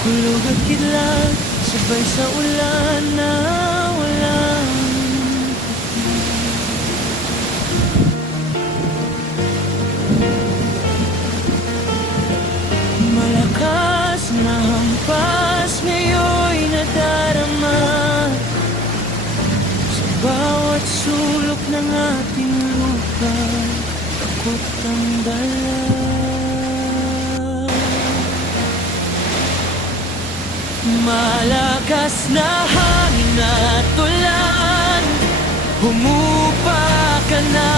Kulog at kidlat, sabay sa ulan na walang malakas na hampas ngayon'y nadarama sa bawat sulok ng ating lupa. Takot ang dala. Malakas na hangin at ulan, humupa ka na,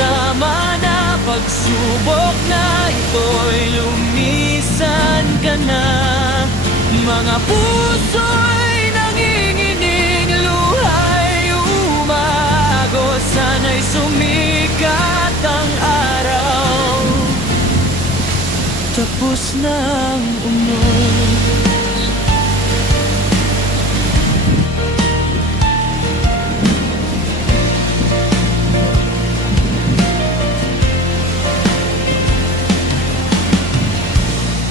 tama na. Pagsubok na ito'y lumisan ka na. Mga puso'y nanginginig, luha'y umagos, sana'y sumikat ang araw. Tapos na ang unos,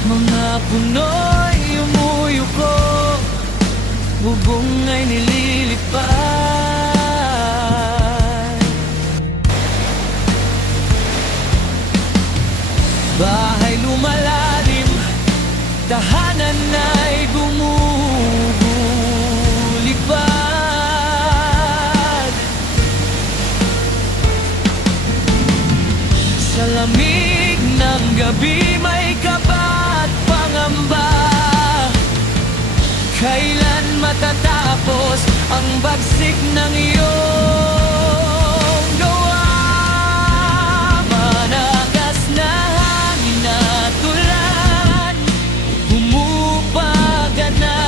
mga puno'y umuyuko, bubong ay nililipad. Bahay lumalalim, tahanan ay gumugulipad. Sa lamig ng gabi may kaba at pangamba. Kailan matatapos ang bagsik ng iyong gawa? Malakas na hangin at ulan, humupa ka na,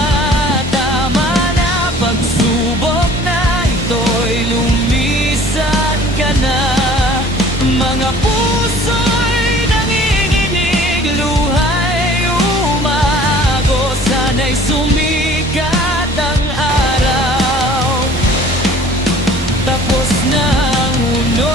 tama na. Pagsubok na ito'y lumisan ka na. Mga puso'y nanginginig, luha'y umagos, sana'y sumikat ang araw. Tapos na ang unos.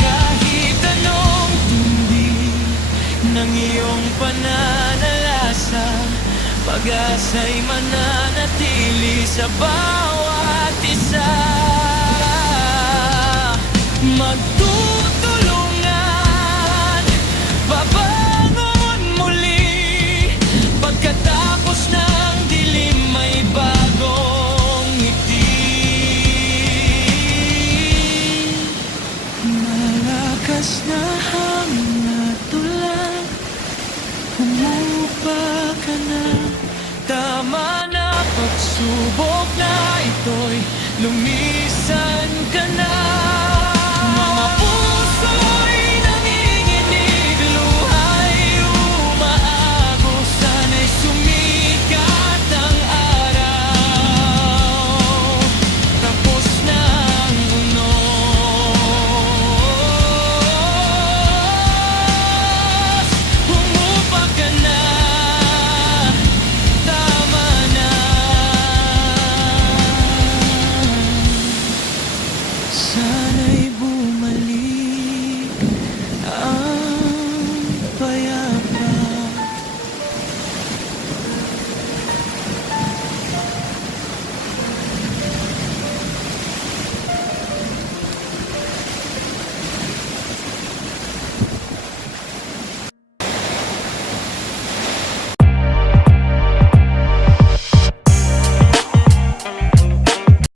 Kahit anong tindi ng iyong pananalasa, pag-asa'y mananatili sa bawat isa. Magtutulungan, babangon muli, pagkatapos ng dilim may bagong ngiti. Malakas na hangin at ulan, humupa ka na, tama na. Pagsubok na ito'y lumisan ka na.